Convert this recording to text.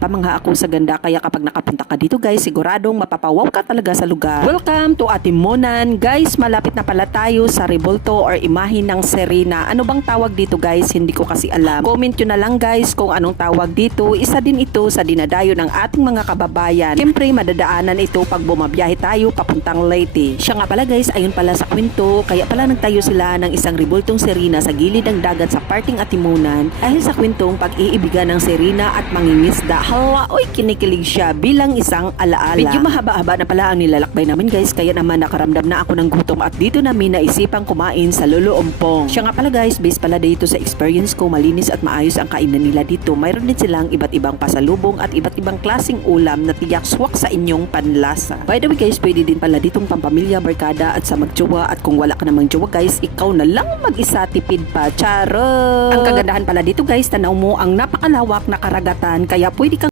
pamangha ako sa ganda, kaya kapag nakapunta ka dito guys, siguradong mapapawaw ka talaga sa lugar. Welcome to Atimonan. Guys, malapit na pala tayo sa rebulto or imahe ng Serena. Ano bang tawag dito guys? Hindi ko kasi alam. Comment nyo na lang guys kung anong tawag dito. Isa din ito sa dinadayo ng ating mga kababayan. Siyempre madadaanan ito pag bumabiyahe tayo papuntang Leyte. Siya nga pala guys, ayun pala sa kwento, kaya pala nagtayo sila ng isang rebultong Serena sa gilid ng dagat sa parting Atimonan dahil sa kwentong pag-iibigan ng Serena at mangingisda. Hala, oy, kinikilig siya bilang isang alaala. Medyo mahaba-haba na pala ang nilalakbay namin guys, kaya naman nakaramdam na ako ng gutom at dito namin naisipang kumain sa Lolo Ompong. Siya nga pala guys, based pala dito sa experience ko, malinis at maayos ang kainan nila dito. Mayroon din silang iba't ibang pasalubong at iba't ibang klaseng ulam na tiyak swak sa inyong panlasa. By the way guys, pwede din pala ditong pampamilya, barkada at sa magjowa, at kung wala ka namang jowa guys, ikaw na lang mag-isa, tipid pa. Charot! Ang kagandahan pala dito guys, tanaw mo ang napakalawak na karagatan, kaya pwede